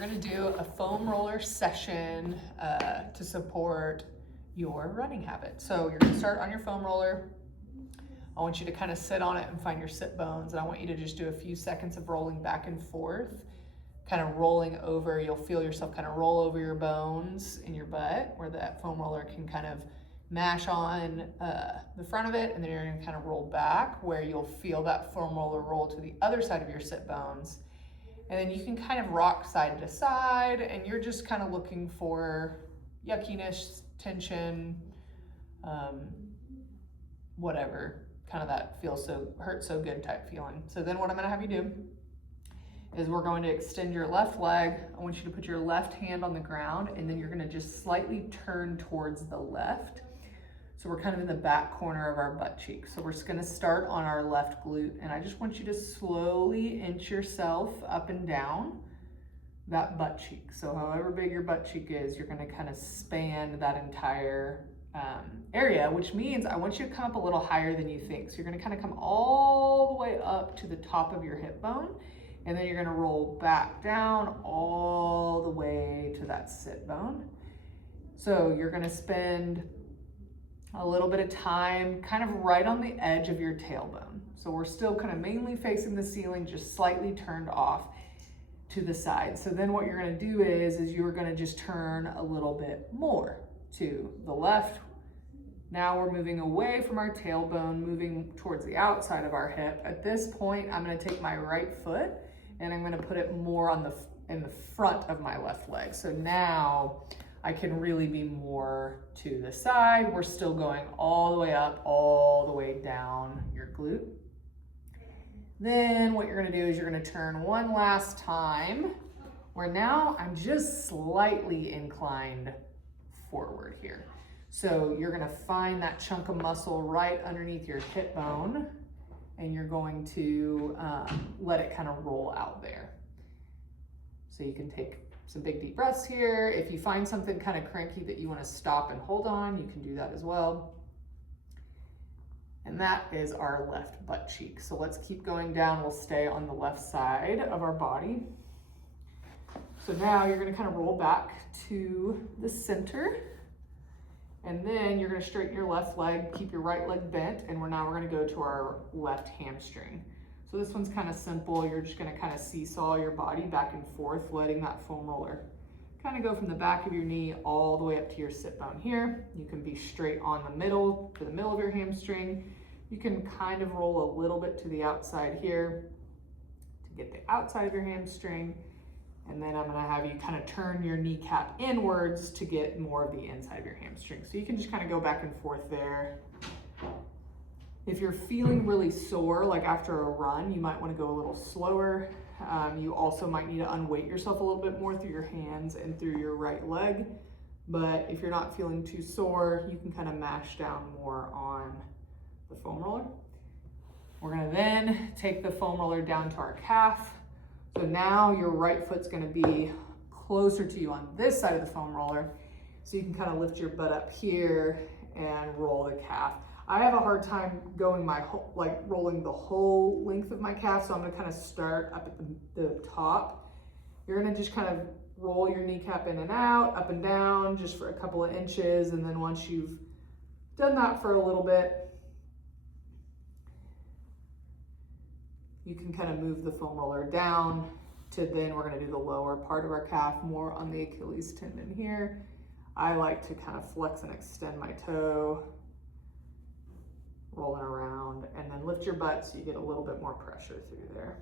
gonna do a foam roller session to support your running habit. So you're gonna start on your foam roller. I want you to kind of sit on it and find your sit bones. And I want you to just do a few seconds of rolling back and forth, kind of rolling over. You'll feel yourself kind of roll over your bones in your butt where that foam roller can kind of mash on the front of it. And then you're gonna kind of roll back where you'll feel that foam roller roll to the other side of your sit bones. And then you can kind of rock side to side, and you're just kind of looking for yuckiness, tension, whatever, kind of that hurt so good type feeling. So then what I'm gonna have you do is we're going to extend your left leg. I want you to put your left hand on the ground, and then you're gonna just slightly turn towards the left. So we're kind of in the back corner of our butt cheek. So we're just gonna start on our left glute, and I just want you to slowly inch yourself up and down that butt cheek. So however big your butt cheek is, you're gonna kind of span that entire area, which means I want you to come up a little higher than you think. So you're gonna kind of come all the way up to the top of your hip bone, and then you're gonna roll back down all the way to that sit bone. So you're gonna spend a little bit of time kind of right on the edge of your tailbone. So we're still kind of mainly facing the ceiling, just slightly turned off to the side. So then what you're gonna do is you're gonna just turn a little bit more to the left. Now we're moving away from our tailbone, moving towards the outside of our hip. At this point, I'm gonna take my right foot and I'm gonna put it more in the front of my left leg. So now I can really be more to the side. We're still going all the way up, all the way down your glute. Then what you're gonna do is you're gonna turn one last time, where now I'm just slightly inclined forward here. So you're gonna find that chunk of muscle right underneath your hip bone, and you're going to let it kind of roll out there. So you can take some big deep breaths here. If you find something kind of cranky that you want to stop and hold on, you can do that as well. And that is our left butt cheek. So let's keep going down. We'll stay on the left side of our body. So now you're going to kind of roll back to the center, and then you're going to straighten your left leg, keep your right leg bent, and we're going to go to our left hamstring. So this one's kind of simple. You're just gonna kind of seesaw your body back and forth, letting that foam roller kind of go from the back of your knee all the way up to your sit bone here. You can be straight on the middle, to the middle of your hamstring. You can kind of roll a little bit to the outside here to get the outside of your hamstring. And then I'm gonna have you kind of turn your kneecap inwards to get more of the inside of your hamstring. So you can just kind of go back and forth there. If you're feeling really sore, like after a run, you might want to go a little slower. You also might need to unweight yourself a little bit more through your hands and through your right leg. But if you're not feeling too sore, you can kind of mash down more on the foam roller. We're going to then take the foam roller down to our calf. So now your right foot's going to be closer to you on this side of the foam roller. So you can kind of lift your butt up here and roll the calf. I have a hard time going rolling the whole length of my calf, so I'm gonna kind of start up at the top. You're gonna just kind of roll your kneecap in and out, up and down, just for a couple of inches, and then once you've done that for a little bit, you can kind of move the foam roller down to then we're gonna do the lower part of our calf, more on the Achilles tendon here. I like to kind of flex and extend my toe, rolling around, and then lift your butt so you get a little bit more pressure through there.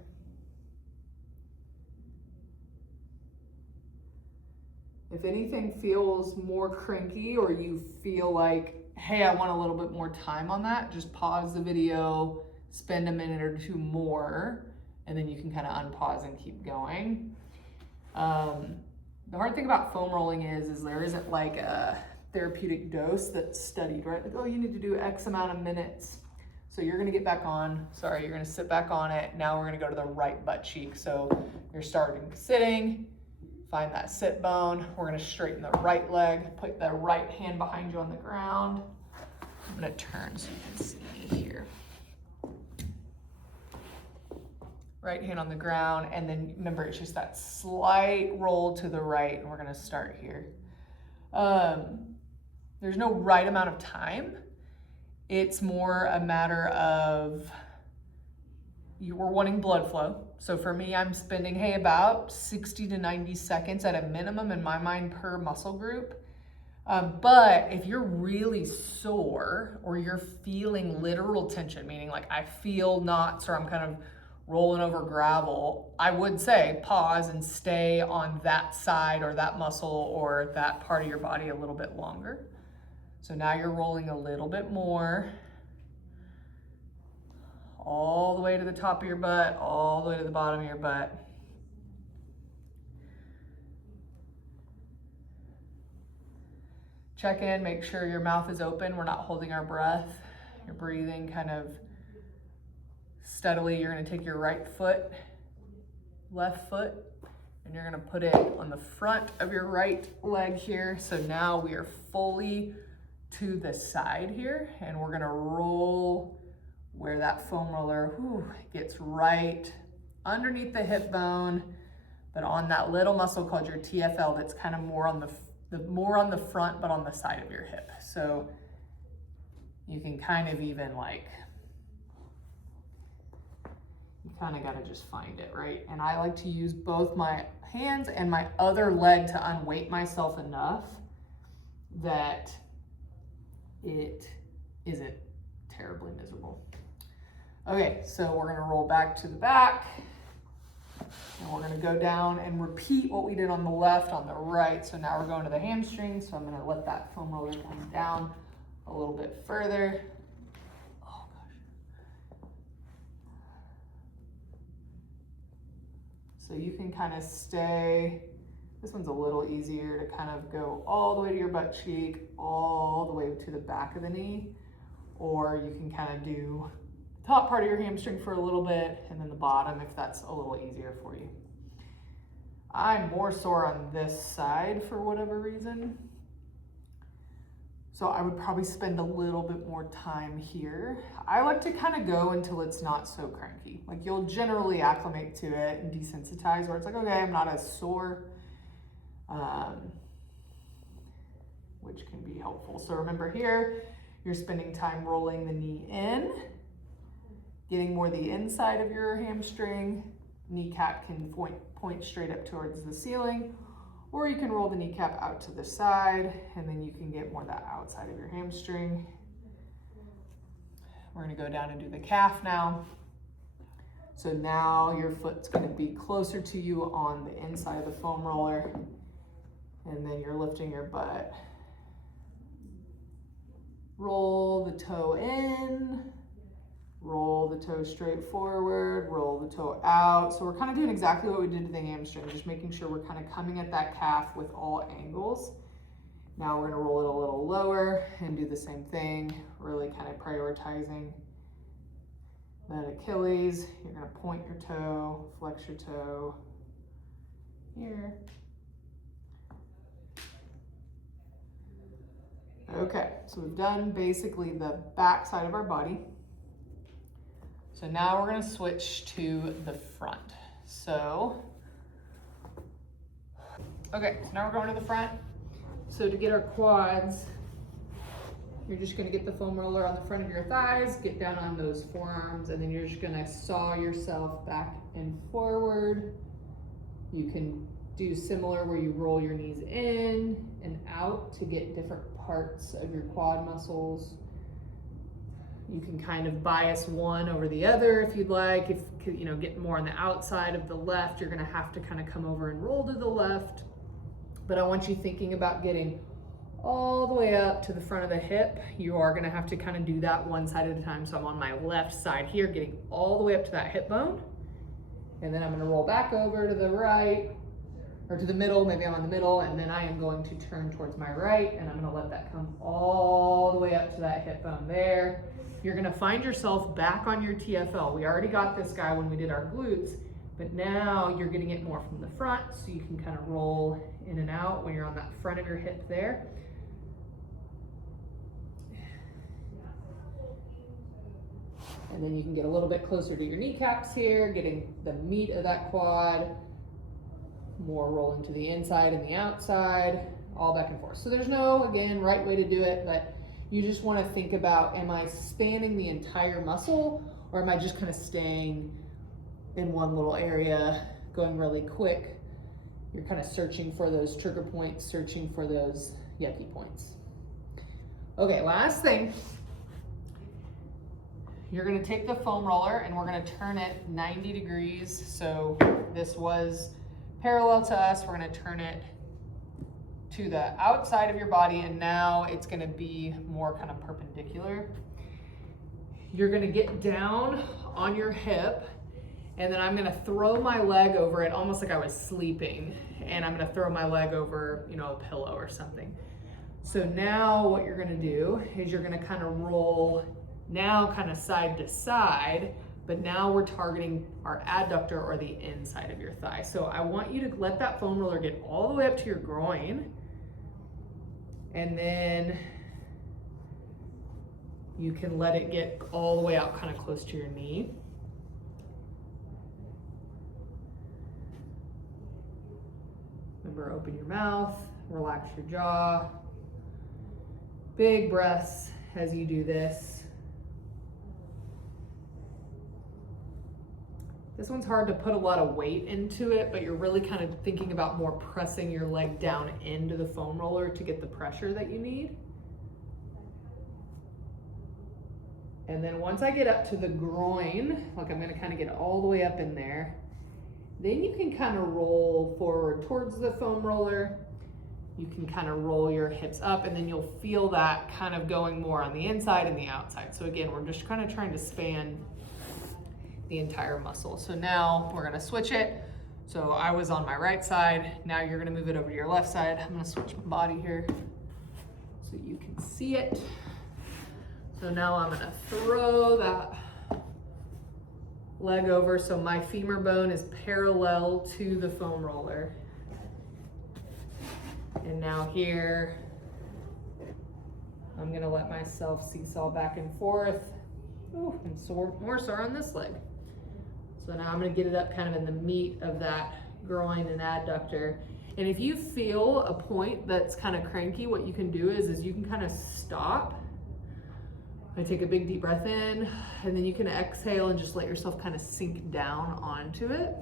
If anything feels more cranky or you feel like, hey, I want a little bit more time on that, just pause the video, spend a minute or two more, and then you can kind of unpause and keep going. The hard thing about foam rolling is there isn't like a therapeutic dose that's studied, right? Like, oh, you need to do X amount of minutes. So you're gonna get back on, you're gonna sit back on it. Now we're gonna go to the right butt cheek. So you're starting sitting, find that sit bone. We're gonna straighten the right leg, put the right hand behind you on the ground. I'm gonna turn so you can see here. right hand on the ground, and then remember it's just that slight roll to the right, and we're gonna start here. There's no right amount of time. It's more a matter of you were wanting blood flow. So for me, I'm spending, hey, about 60 to 90 seconds at a minimum in my mind per muscle group. But if you're really sore or you're feeling literal tension, meaning like I feel knots or I'm kind of rolling over gravel, I would say pause and stay on that side or that muscle or that part of your body a little bit longer. So now you're rolling a little bit more, all the way to the top of your butt, all the way to the bottom of your butt. Check in, make sure your mouth is open. We're not holding our breath. You're breathing kind of steadily. You're gonna take your right foot, left foot, and you're gonna put it on the front of your right leg here. So now we are fully to the side here, and we're gonna roll where that foam roller gets right underneath the hip bone, but on that little muscle called your TFL that's kind of more on the front, but on the side of your hip. So you can kind of even like, you kind of got to just find it, right? And I like to use both my hands and my other leg to unweight myself enough that it isn't terribly miserable. Okay, so we're gonna roll back to the back, and we're gonna go down and repeat what we did on the left on the right. So now we're going to the hamstring, so I'm gonna let that foam roller come down a little bit further. Oh gosh. So you can kind of stay, this one's a little easier to kind of go all the way to your butt cheek, all the way to the back of the knee, or you can kind of do top part of your hamstring for a little bit and then the bottom if that's a little easier for you. I'm more sore on this side for whatever reason. So I would probably spend a little bit more time here. I like to kind of go until it's not so cranky. Like you'll generally acclimate to it and desensitize where it's like, okay, I'm not as sore, which can be helpful. So remember here, you're spending time rolling the knee in, getting more the inside of your hamstring. Kneecap can point straight up towards the ceiling, or you can roll the kneecap out to the side, and then you can get more that outside of your hamstring. We're gonna go down and do the calf now. So now your foot's gonna be closer to you on the inside of the foam roller, and then you're lifting your butt. Roll the toe in, roll the toe straight forward, roll the toe out. So we're kind of doing exactly what we did to the hamstring, just making sure we're kind of coming at that calf with all angles. Now we're gonna roll it a little lower and do the same thing, really kind of prioritizing that Achilles. You're gonna point your toe, flex your toe here. Okay, so we've done basically the back side of our body. So now we're gonna switch to the front. So, okay, so now we're going to the front. So to get our quads, you're just gonna get the foam roller on the front of your thighs, get down on those forearms, and then you're just gonna saw yourself back and forward. You can do similar where you roll your knees in and out to get different parts of your quad muscles. You can kind of bias one over the other if you'd like. If you know, get more on the outside of the left, you're gonna have to kind of come over and roll to the left. But I want you thinking about getting all the way up to the front of the hip. You are gonna have to kind of do that one side at a time. So I'm on my left side here, getting all the way up to that hip bone. And then I'm gonna roll back over to the right, or to the middle, maybe I'm on the middle, and then I am going to turn towards my right, and I'm gonna let that come all the way up to that hip bone there. You're gonna find yourself back on your TFL. We already got this guy when we did our glutes, but now you're getting it more from the front, so you can kind of roll in and out when you're on that front of your hip there. And then you can get a little bit closer to your kneecaps here, getting the meat of that quad, more rolling to the inside and the outside, all back and forth. So there's no, again, right way to do it, but you just want to think about, am I spanning the entire muscle, or am I just kind of staying in one little area, going really quick? You're kind of searching for those trigger points, searching for those yucky points. Okay, last thing. You're gonna take the foam roller and we're gonna turn it 90 degrees. So this was parallel to us. We're gonna turn it to the outside of your body, and now it's gonna be more kind of perpendicular. You're gonna get down on your hip, and then I'm gonna throw my leg over it almost like I was sleeping, and I'm gonna throw my leg over, you know, a pillow or something. So now what you're gonna do is you're gonna kind of roll now kind of side to side, but now we're targeting our adductor or the inside of your thigh. So I want you to let that foam roller get all the way up to your groin, and then you can let it get all the way out kind of close to your knee. Remember, open your mouth, relax your jaw. Big breaths as you do this. This one's hard to put a lot of weight into it, but you're really kind of thinking about more pressing your leg down into the foam roller to get the pressure that you need. And then once I get up to the groin, like I'm gonna kind of get all the way up in there, then you can kind of roll forward towards the foam roller. You can kind of roll your hips up, and then you'll feel that kind of going more on the inside and the outside. So again, we're just kind of trying to span the entire muscle. So now we're gonna switch it. So I was on my right side. Now you're gonna move it over to your left side. I'm gonna switch my body here so you can see it. So now I'm gonna throw that leg over so my femur bone is parallel to the foam roller. And now here, I'm gonna let myself seesaw back and forth. Ooh, I'm more sore on this leg. So now I'm gonna get it up kind of in the meat of that groin and adductor. And if you feel a point that's kind of cranky, what you can do is you can kind of stop. I take a big deep breath in, and then you can exhale and just let yourself kind of sink down onto it.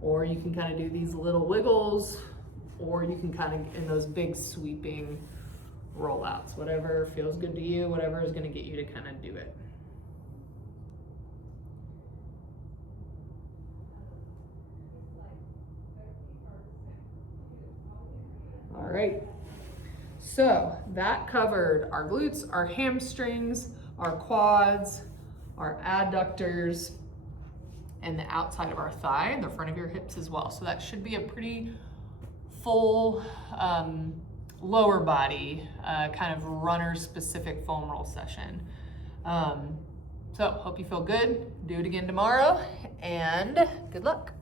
Or you can kind of do these little wiggles, or you can kind of in those big sweeping rollouts, whatever feels good to you, whatever is gonna get you to kind of do it. All right, so that covered our glutes, our hamstrings, our quads, our adductors, and the outside of our thigh, and the front of your hips as well. So that should be a pretty full lower body, kind of runner-specific foam roll session. So hope you feel good. Do it again tomorrow, and good luck.